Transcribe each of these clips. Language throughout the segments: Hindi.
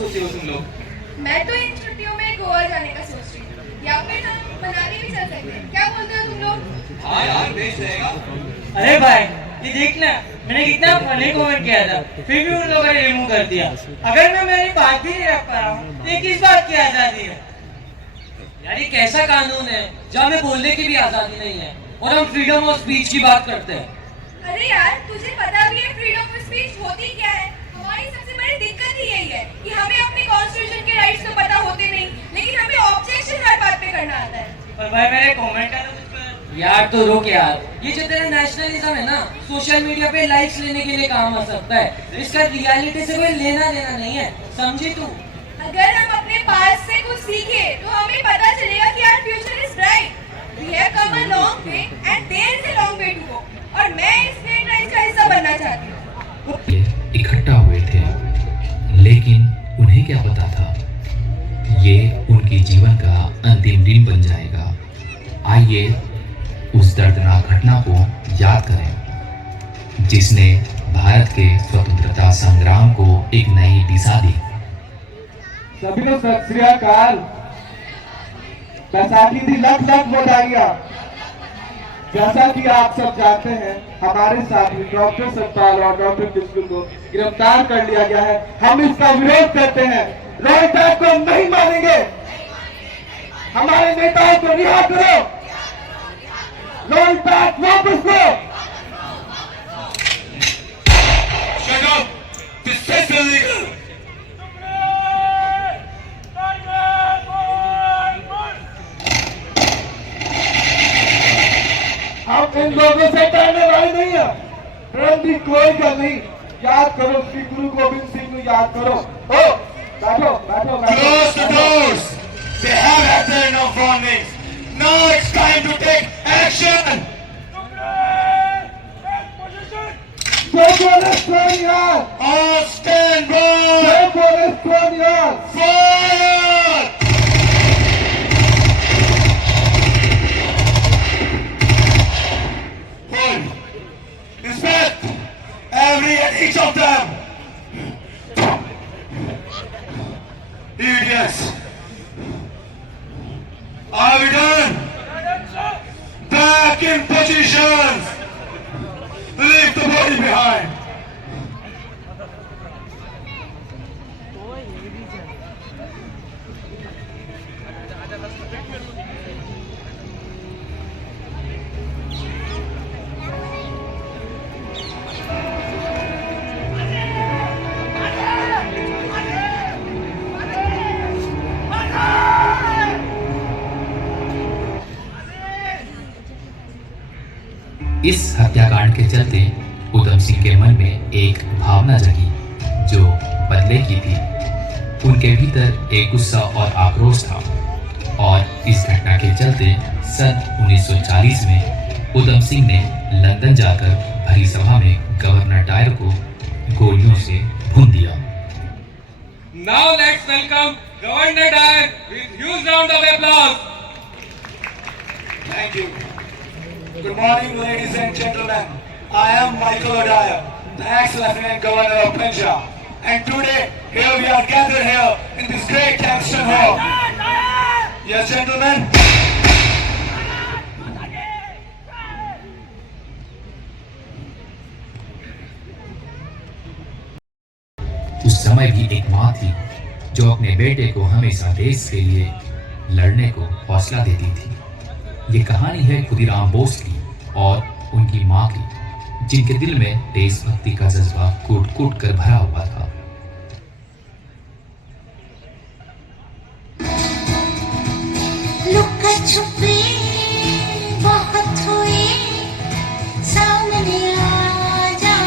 सोचे हो तुम लोग? मैं तो इन छुट्टियों में गोवा जाने का सोच रही हूँ, या फिर हम मनाली भी चल सकते हैं। क्या बोलते हो तुम लोग? हाँ यार, बेस्ट रहेगा। अरे भाई, ये देखना, मैंने कितना फनी कमेंट किया था, फिर भी उन लोगों ने रिमूव कर दिया। अगर मैं मेरी बात भी नहीं रख पा रहा हूँ तो ये किस बात की आजादी है? यार ये कैसा कानून है जहाँ हमें बोलने की भी आजादी नहीं है और हम फ्रीडम ऑफ स्पीच की बात करते हैं? अरे यार, तुझे पता भी है फ्रीडम ऑफ स्पीच होती क्या है? हमारी सबसे बड़ी दिक्कत ही यही है कि हमें अपने कॉन्स्टिट्यूशन के राइट्स तो पता होते नहीं, लेकिन हमें ऑब्जेक्शन हर बात पे करना आता है। पर भाई मेरे कमेंट का तो यार तो रुक यार, ये जो तेरा नेशनलिज्म है ना, सोशल मीडिया पे लाइक्स लेने के लिए काम आ सकता है, इसका रियलिटी से कोई लेना देना नहीं है, समझी तू? अगर हम अपने पास से कुछ सीखे तो हमें पता चलेगा कि our future is bright. We have come a long way and there is a long way to go, और मैं इस ग्रेट राइज का हिस्सा बनना चाहती हूँ। इकट्ठा हुए थे, लेकिन उन्हें क्या पता था ये उनके जीवन का अंतिम दिन बन जाएगा। आइए उस दर्दनाक घटना को याद करें जिसने भारत के स्वतंत्रता संग्राम को एक नई दिशा दी। सभी को सत श्री अकाल। बैसाखी दी लख लख बधाइयां। जैसा कि आप सब जानते हैं, हमारे साथी डॉक्टर सतपाल और डॉक्टर किशोर को गिरफ्तार कर लिया गया है। हम इसका विरोध करते हैं, रोहित को नहीं मानेंगे। हमारे नेताओं को रिहा करो, रोहित वापस लो। Shut up! This is illegal! हम इन लोगों से डरने वाले नहीं है। डर की कोई गल नहीं। याद करो, श्री गुरु गोविंद सिंह को याद करो। ओ बैठो बैठो Close the doors! They have had their enough warnings. Now it's time to take action! जय बोले सोनिया, All stand by! जय बोले Sonia. Fire! Hold! Inspect every and each of them! Idiots! Are we done? Back in positions! Leave the body behind! इस हत्याकांड के चलते उधम सिंह के मन में एक भावना जगी जो बदले की थी। उनके भीतर एक गुस्सा और आक्रोश था और इस घटना के चलते सन 1940 में उधम सिंह ने लंदन जाकर भरी सभा में गवर्नर डायर को गोलियों से भून दिया। Now let's welcome Governor Dyer with huge round of applause. Thank you. Good morning, ladies and gentlemen. I am Michael O'Dyer, the ex-Lieutenant Governor of Punjab, and today here we are gathered here in this great Campson Hall. Yes, gentlemen. उस समय भी एक माँ थी जो अपने बेटे को हमेशा देश के लिए लड़ने को हौसला देती थी। ये कहानी है खुदीराम बोस की और उनकी माँ की, जिनके दिल में देशभक्ति का जज्बा कूट कूट कर भरा हुआ था। लुका छुपी बहुत हुई, सामने आ जा,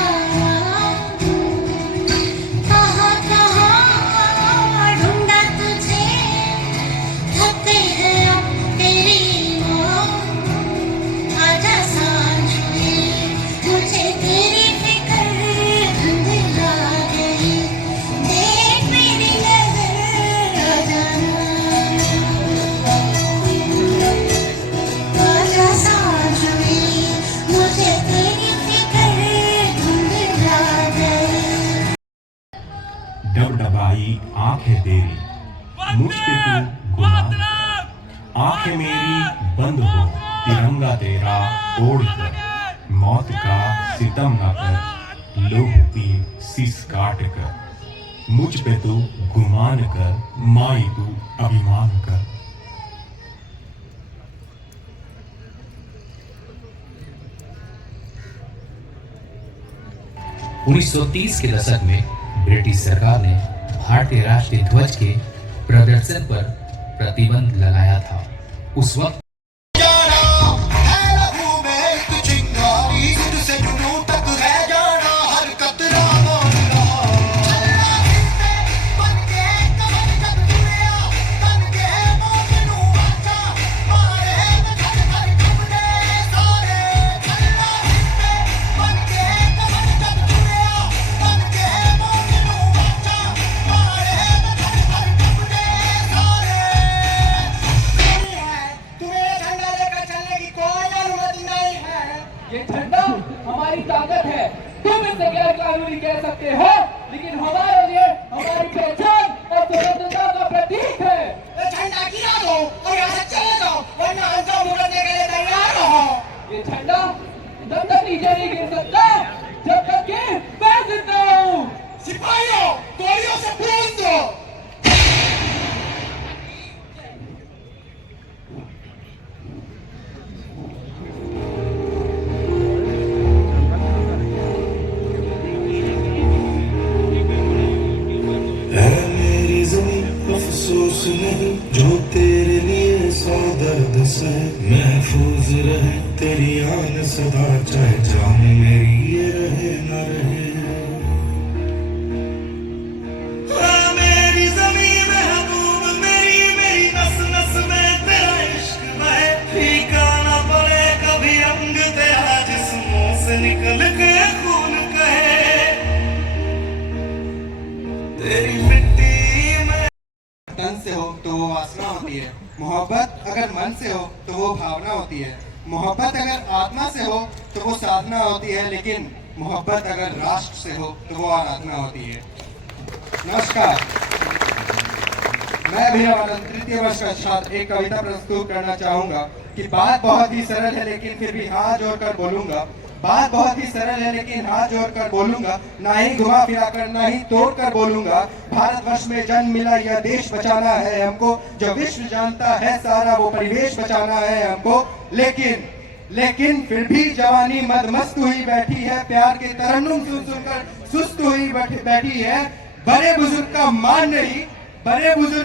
कहाँ कहाँ ढूंढा तुझे, थके हैं अब तेरी माँ, आजा सांझ हुई, मुझे तेरी फिक्र धुंधला गई। डबडबाई आंखें तेरी, मुझ पे तू गुमान कर। आंखें मेरी बंद हो तिरंगा तेरा ओढ़ कर, मौत का सितम न कर लोह पी सिस काट कर। मुझ पे तू गुमान कर, माई तू अभिमान कर। 1930 के दशक में ब्रिटिश सरकार ने भारतीय राष्ट्रीय ध्वज के प्रदर्शन पर प्रतिबंध लगाया था। उस वक्त ये झंडा हमारी ताकत है। तुम इसे गैर कानूनी कह सकते हो, लेकिन हमारे लिए हमारी पहचान और स्वतंत्रता का प्रतीक है। ये झंडा गिरा दो और यहाँ से चले जाओ, वरना अंजाम भुगतने के लिए तैयार रहो। ये झंडा तब तक नीचे नहीं गिर सकता जब तक कि मैं जिंदा हूँ। सिपाहियों, गोलियों से भून दो। अफसोस नहीं जो तेरे लिए सौ दर्द से, महफूज रहे तेरी आन सदा, चाहे जान मेरी ये रहे न रहे। मेरी ज़मीन महबूब मेरी, मेरी नस नस में तेरा इश्क बहे, फीका न पड़े कभी रंग तेरा जिस्मों से निकल के खून कहे। तेरी मिट्टी तन से हो तो वो वासना होती है, मोहब्बत अगर मन से हो तो वो भावना होती है, मोहब्बत अगर आत्मा से हो तो वो साधना होती है, लेकिन मोहब्बत अगर राष्ट्र से हो तो वो आराधना होती है। नमस्कार, मैं अभिनवानंद तृतीय वर्ष का छात्र एक कविता प्रस्तुत करना चाहूंगा कि बात बहुत ही सरल है लेकिन फिर भी हाथ जोड़कर बोलूंगा। बात बहुत ही सरल है लेकिन हाथ जोड़कर बोलूंगा, ना ही घुमा फिरा कर ना ही तोड़ कर बोलूंगा। भारतवर्ष में जन्म मिला यह देश बचाना है हमको, जो विश्व जानता है सारा वो परिवेश बचाना है हमको। लेकिन फिर भी जवानी मदमस्त हुई बैठी है, प्यार के तरन्नुम सुन सुनकर सुस्त हुई बैठी है। बड़े बुजुर्ग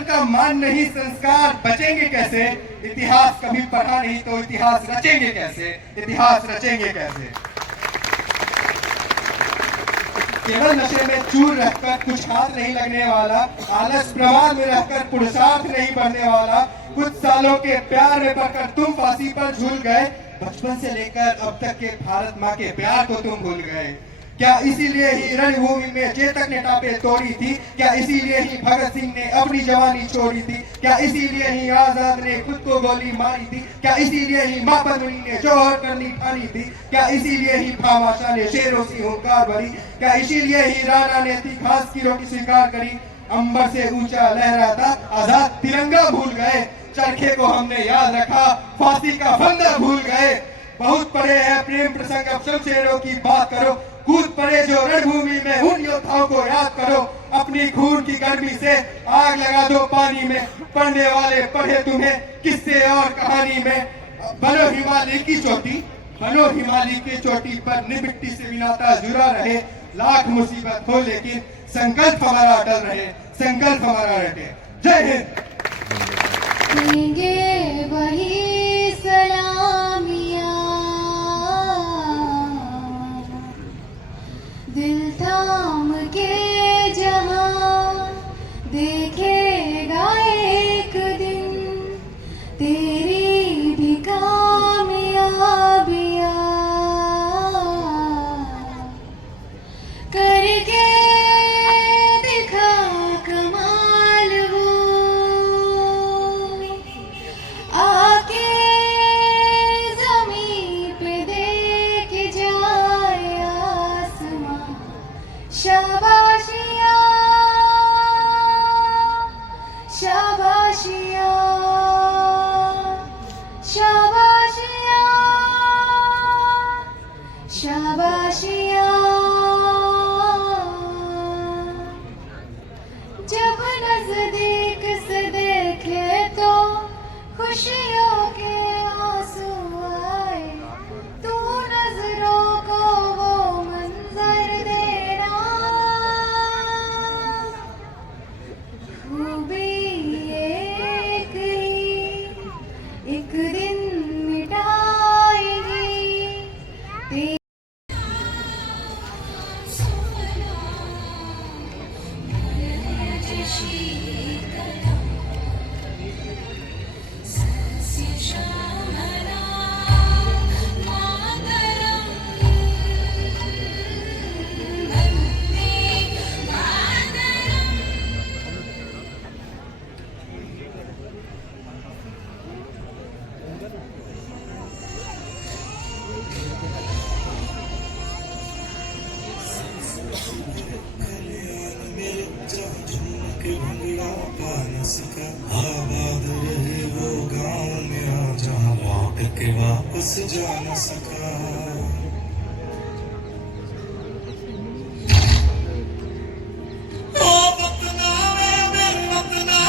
का मान नहीं, संस्कार बचेंगे कैसे? इतिहास कभी पढ़ा नहीं तो इतिहास रचेंगे कैसे? केवल नशे में चूर रहकर कुछ हाथ नहीं लगने वाला, आलस प्रमाद में रहकर पुरुषार्थ नहीं बढ़ने वाला। कुछ सालों के प्यार में पड़कर तुम फांसी पर झूल गए, बचपन से लेकर अब तक के भारत माँ के प्यार को तुम भूल गए। क्या इसीलिए ही रणभूमि में चेतक ने टापे तोड़ी थी? क्या इसीलिए ही भगत सिंह ने अपनी जवानी छोड़ी थी? क्या इसीलिए ही आजाद ने खुद को गोली मारी थी? क्या इसीलिए ही माँ पद्मिनी ने जौहर करनी ठानी थी? क्या इसीलिए ही भामाशाह ने शेरों सी हुंकार भरी? क्या इसीलिए ही राणा ने थी घास की रोटी स्वीकार करी? अंबर से ऊंचा लहराता आजाद तिरंगा भूल गए, चरखे को हमने याद रखा, फांसी का फंदा भूल गए। बहुत पड़े हैं प्रेम प्रसंग, अब शमशेरों की बात करो, कूद पड़े जो रणभूमि में उन योद्धाओं को याद करो। अपनी खून की गर्मी से आग लगा दो पानी में, पढ़ने वाले पढ़े तुम्हें किस्से और कहानी में। बनो हिमालय की चोटी पर निबिट्टी से मिलाता जुड़ा रहे, लाख मुसीबत हो लेकिन संकल्प हमारा अटल रहे, संकल्प हमारा रहे। जय हिंद। देंगे वही सलामियाँ, दिल थाम के जहाँ देखेगा एक दिन तेरी भी कामयाबियाँ। करके दिखा कमाल वो, आके नजदीक से देखे तो खुशियों के आंसू आए, तू नजरों को वो मंजर देना, खूबी एक ही एक दिन मिटाएगी तेरी आबाद रहे वो गाँव मेरा जहाँ लौट के वापस जा न सका। ओ वतना मेरे वतना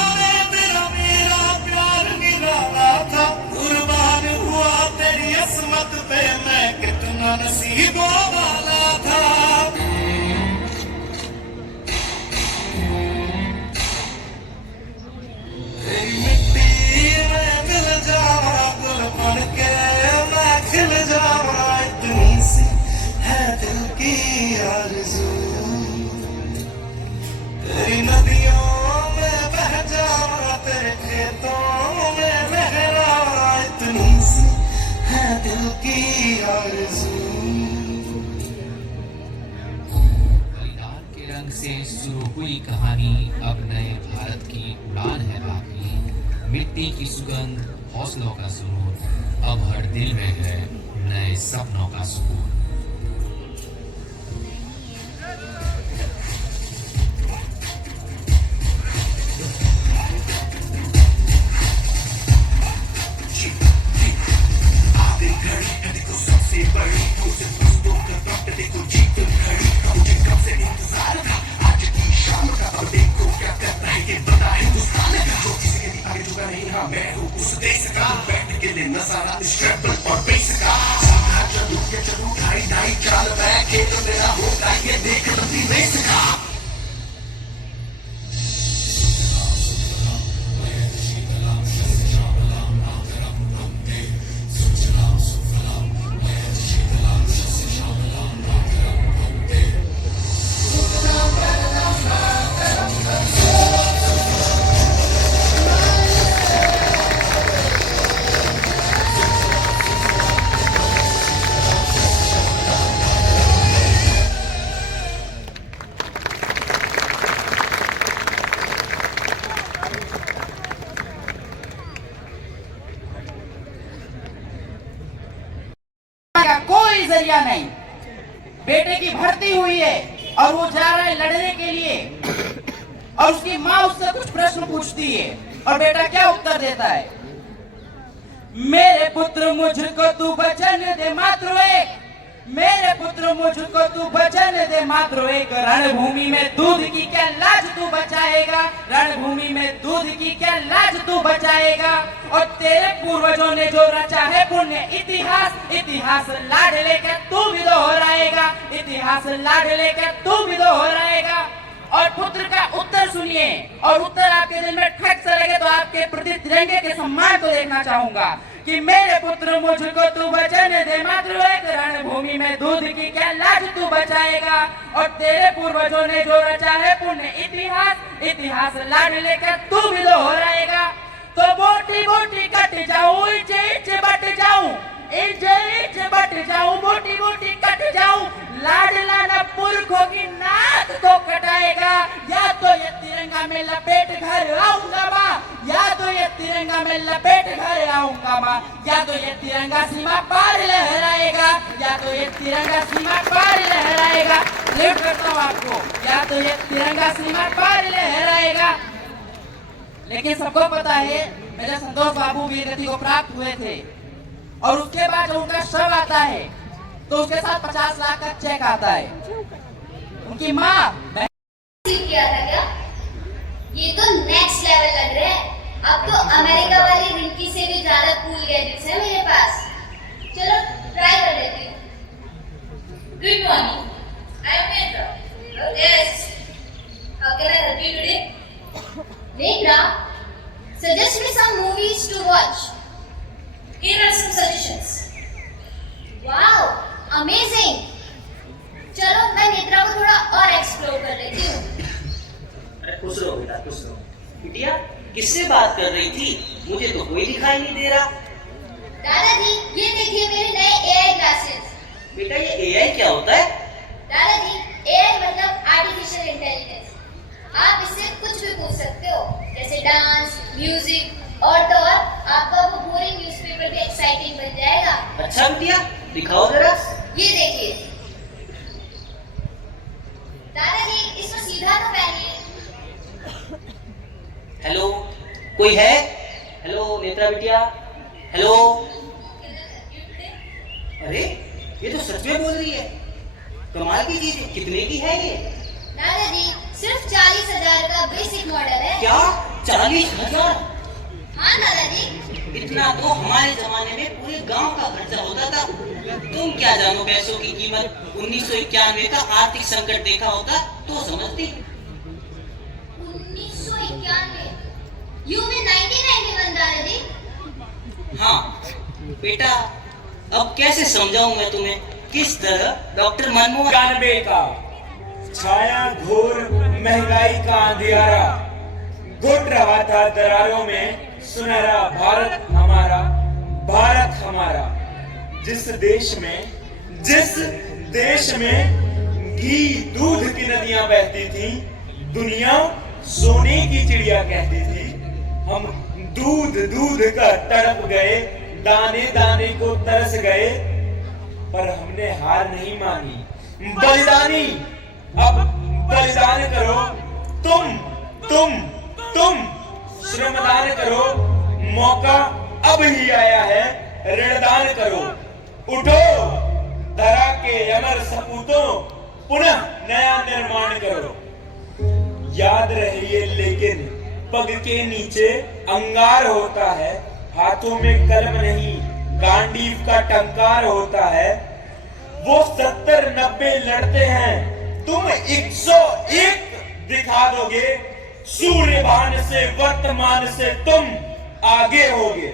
तेरा मेरा प्यार निराला था, कुर्बान हुआ तेरी असमत पे मैं कितना नसीबों वाला था। तेरी मिट्टी में मिल जावा गुल बन के मैं खिल जावा, इतनी सी है दिल की आरज़ू। तेरी नदियों में बह जावा तेरे खेतों में लहरावा, इतनी सी है दिल की आरज़ू। बलिदान के रंग से शुरू हुई कहानी अब नए भारत की उड़ान है बाकी। मिट्टी की सुगंध, हौसलों का सुरूर, अब हर दिल में है नए सपनों का सुकून। आधी घड़ी है देखो सबसे बड़ी, उसे दोस्तों का वक्त देखो जीत खड़ी, मुझे कब से इंतजार था आज की शाम का, अब देखो क्या करता है ये बड़ा हिंदुस्तान का, जो किसी के भी आगे झुका नहीं, हाँ मैं हूँ उस देश का, बैठ के ले नजारा स्ट्रगल और बेस का। सीधा चलूं के चलूं ढाई ढाई चाल मैं खेल मेरा होगा ये देख लंबी रेस का। का कोई जरिया नहीं, बेटे की भर्ती हुई है और वो जा रहा है लड़ने के लिए, और उसकी माँ उससे कुछ प्रश्न पूछती है और बेटा क्या उत्तर देता है, मेरे पुत्र मुझको तू वचन दे मात्र एक, मेरे पुत्र मुझको तू वचन दे मात्र एक, रणभूमि में दूध की क्या लाज तू बचाएगा, रणभूमि में दूध की क्या लाज तू बचाएगा, और तेरे पूर्वजों ने जो रचा है पुण्य इतिहास, इतिहास लाड लेकर तू भी दोहराएगा, इतिहास लाड लेकर तू भी दोहराएगा। और पुत्र का उत्तर सुनिए, और उत्तर आपके दिल में ठग से लगे तो आपके प्रति तिरंगे के सम्मान को देखना चाहूंगा कि मेरे पुत्र मुझको तू वचन दे मात्र एक, रणभूमि में दूध की क्या लाज तू बचाएगा, और तेरे पूर्वजों ने जो रचा है पुण्य इतिहास, इतिहास लाड लेकर तू भी दोहराएगा। तो बोटी बोटी कट जाऊं, इंच इंच बट जाऊं, इंच इंच बट जाऊं, बोटी बोटी कट जाऊं, लाडला न पुरखों की नाक तो कटाएगा, या तो ये तिरंगा में लपेट घर आऊंगा माँ, या तो ये तिरंगा में लपेट घर आऊंगा माँ, या तो ये तिरंगा सीमा पार लहराएगा, या तो ये तिरंगा सीमा पार लहराएगा। लिफ्ट करता हूँ आपको, या तो ये तिरंगा सीमा पार लहराएगा। लेकिन सबको पता है मेरे संतोष बाबू वीर गति को प्राप्त हुए थे, और उसके बाद जब उनका शव आता है तो उसके साथ 50 लाख का चेक आता है। उनकी माँ किया था क्या? ये तो नेक्स्ट लेवल लग रहा है। अब तो अमेरिका वाली रिंकी से भी ज्यादा कूल गैजेट्स है मेरे पास। चलो ट्राई कर लेती हूँ। Good morning. I am Netra, your guest. How can I help you today? Netra, suggest me some movies to watch. Here are some suggestions. Wow, amazing. चलो मैं नेत्रा को थोड़ा और एक्सप्लोर कर लेती हूँ। अरे खुश रहो बेटा, खुश रहो। बिटिया किससे बात कर रही थी? मुझे तो कोई दिखाई नहीं दे रहा। दादाजी, ये देखिए मेरे नए AI ग्लासेस। बेटा ये AI क्या होता है? दादाजी, AI मतलब आर्टिफिशियल इंटेलिजेंस। आप इससे कुछ भी पूछ सकते हो, जैसे डांस, म्यूजिक और तो और आपका वो बोरिंग न्यूज़पेपर भी एक्साइटिंग बन जाएगा। अच्छा बिटिया दिखाओ जरा। ये देखिए। दादाजी, इसको सीधा तो पहनिए। हेलो, कोई है? हेलो नेत्रा बिटिया, हेलो। अरे ये तो सच में बोल रही है। कमाल की चीज है। कितने की है ये? दादाजी, सिर्फ 40,000 का बेसिक मॉडल है। क्या 40,000? हाँ दादाजी। इतना तो हमारे जमाने में पूरे गांव का खर्चा होता था। तुम क्या जानो पैसों की कीमत। 1991 का आर्थिक संकट देखा होता तो समझती। 1991? You mean 1991 दादाजी? हाँ बेटा, अब कैसे समझाऊं मैं तुम्हें किस तरह डॉक्टर मनमोहन 91 का छाया घोर महंगाई का अंधियारा घुट रहा था दरारों में सुनहरा भारत हमारा, भारत हमारा। जिस देश में घी दूध की नदियां बहती थी, दुनिया सोने की चिड़िया कहती थी। हम दूध दूध का तड़प गए, दाने दाने को तरस गए, पर हमने हार नहीं मानी। बलिदानी अब बलिदान करो, तुम श्रमदान करो, मौका अब ही आया है, ऋणदान करो। उठो धरा के अमर सपूतों, पुनः नया निर्माण करो। याद रहिए लेकिन पग के नीचे अंगार होता है, हाथों में कलम नहीं गांडीव का टंकार होता है। वो 70-90 लड़ते हैं, तुम 101 दिखा दोगे। सूर्यभान से वर्तमान से तुम आगे होगे।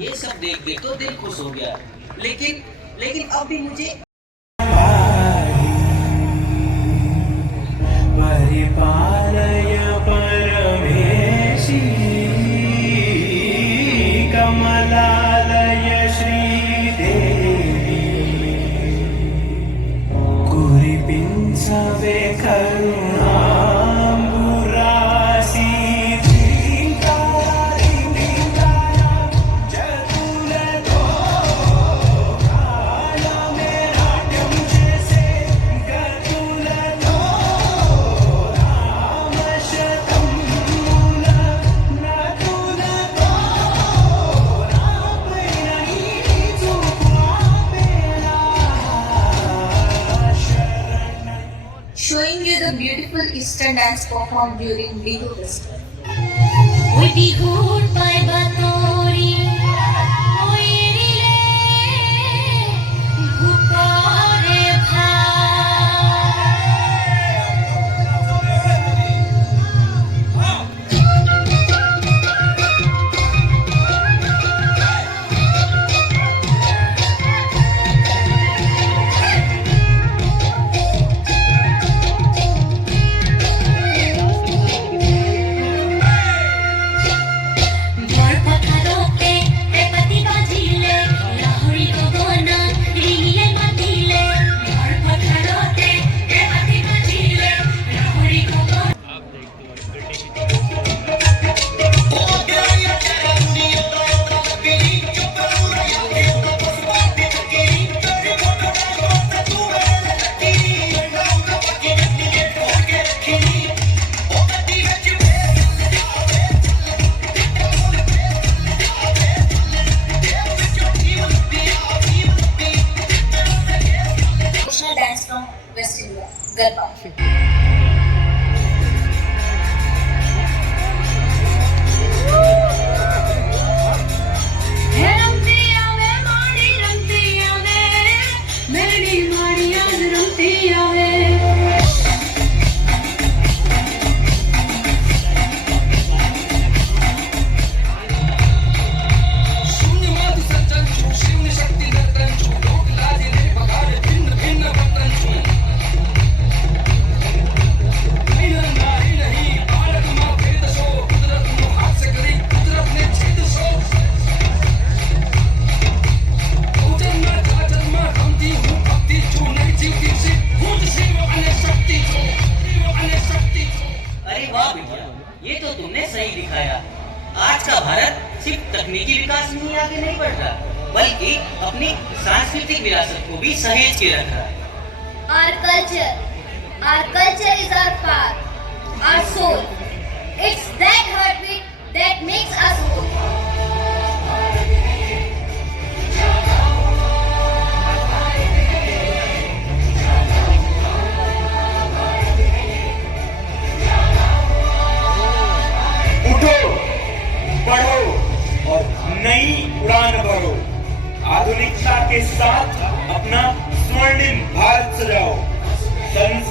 ये सब देख देख तो दिल खुश हो गया। लेकिन अब भी मुझे परिपालय परमेशी Kamalalaya Sridevi कुरिपिंसवे करुणाम्बुरासी dance performed during Bihu festival. ওই বিহুর পাইবা তোরি ওই relay ভুপরে dance from West India, Garba. अरे वाह भैया, ये तो तुमने सही दिखाया। आज का भारत सिर्फ तकनीकी विकास में ही आगे नहीं बढ़ रहा, बल्कि अपनी सांस्कृतिक विरासत को भी सहेज के रख रहा है। Our culture is our path, our soul. It's that heartbeat that makes us whole. उठो, बढ़ो और नई उड़ान भरो। आधुनिकता के साथ अपना स्वर्णिम भारत सजाओ। संस्कृत